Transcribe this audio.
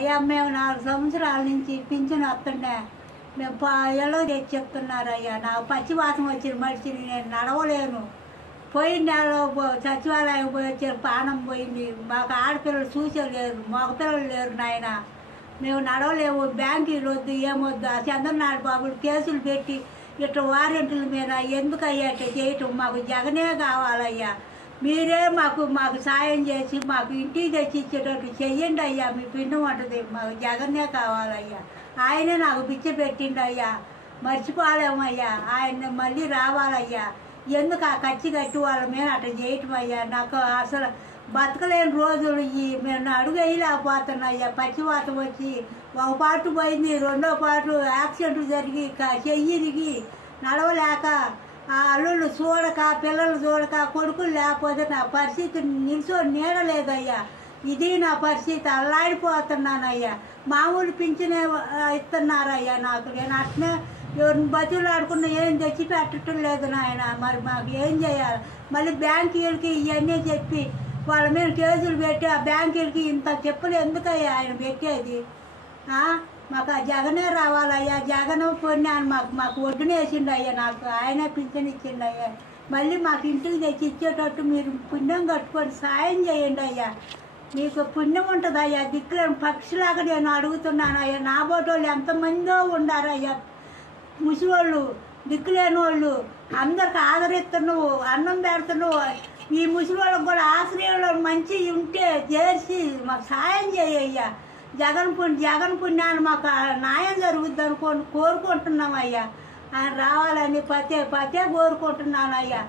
అయ్యా మేము 4 సంవత్సరాల నుంచి పింఛను వస్తుండే మేము ఎల్లో తెచ్చి చెప్తున్నారయ్యా. నాకు పచ్చివాసన వచ్చిన మనిషిని, నేను నడవలేను. పోయిన నెలలో సచివాలయం పోయి వచ్చారు, పానం పోయింది. మాకు ఆడపిల్లలు చూసేలేరు, మగపిల్లలు లేరు నాయన. మేము నడవలేము. బ్యాంకీలు వద్దు, ఏమొద్దు. ఆ చంద్రనారాయణ బాబులు కేసులు పెట్టి ఇట్లా వారెంట్ల మీద ఎందుకు అయ్యా ఇట్లా చేయటం? మాకు జగనే కావాలయ్యా. మీరే మాకు సాయం చేసి మాకు ఇంటికి తెచ్చి ఇచ్చేటట్టు చెయ్యండి అయ్యా. మీ పిండి ఉంటుంది, మాకు జగనే కావాలయ్యా. ఆయనే నాకు పిచ్చ పెట్టిండు అయ్యా, మర్చిపోలేమయ్యా. ఆయన మళ్ళీ రావాలయ్యా. ఎందుకు ఆ కచ్చి కట్టి వాళ్ళ మీద అట్లా చేయటం అయ్యా? నాకు అసలు బతకలేని రోజులు మేము అడుగు వేయలేకపోతున్నాయ్యా. పచ్చివాతం వచ్చి ఒక పాటు పోయింది, రెండో పాటు యాక్సిడెంట్ జరిగి చెయ్యి ఇరిగి నడవలేక ఆ అల్లుళ్ళు చూడక, పిల్లలు చూడక, కొడుకులు లేకపోతే నా పరిస్థితి నిల్చొని నీడలేదయ్యా. ఇది నా పరిస్థితి. అల్లాడిపోతున్నానయ్యా. మామూలు పింఛనే ఇస్తున్నారయ్యా నాకు. నేను అట్నే ఎవరిని బతులాడుకున్న ఏం తెచ్చి పెట్టడం లేదు నాయన. మరి మాకు ఏం చేయాలి? మళ్ళీ బ్యాంకీలకి ఇవన్నీ చెప్పి వాళ్ళ మీద కేసులు పెట్టి ఆ బ్యాంకీలకి ఇంత చెప్పులు ఎందుకయ్యా ఆయన పెట్టేది? మాకు ఆ జగనే రావాలయ్యా. జగన్ పొన్నాను మాకు ఒడ్డునేసిండు అయ్యా. నాకు ఆయనే పింఛన్ ఇచ్చిండు అయ్యా. మళ్ళీ మాకు ఇంటికి తెచ్చి ఇచ్చేటట్టు మీరు పుణ్యం కట్టుకొని సాయం చేయండి అయ్యా. మీకు పుణ్యం ఉంటుంది అయ్యా. దిక్కులేని పక్షిలాగా నేను అడుగుతున్నాను అయ్యా. నా బోటోళ్ళు ఎంతమందో ఉండారయ్యా, ముసివాళ్ళు, దిక్కులేని వాళ్ళు. అందరికి ఆదరిస్తున్నావు, అన్నం పెడుతున్నావు. ఈ ముసివాళ్ళకి కూడా ఆశ్రయంలో మంచి ఉంటే చేసి మాకు సాయం చేయయ్యా. జగన్ పుణ్యాన్ని మాకు న్యాయం జరుగుద్ది కోరుకుంటున్నాం అయ్యా. ఆయన రావాలని పతే కోరుకుంటున్నాను అయ్యా.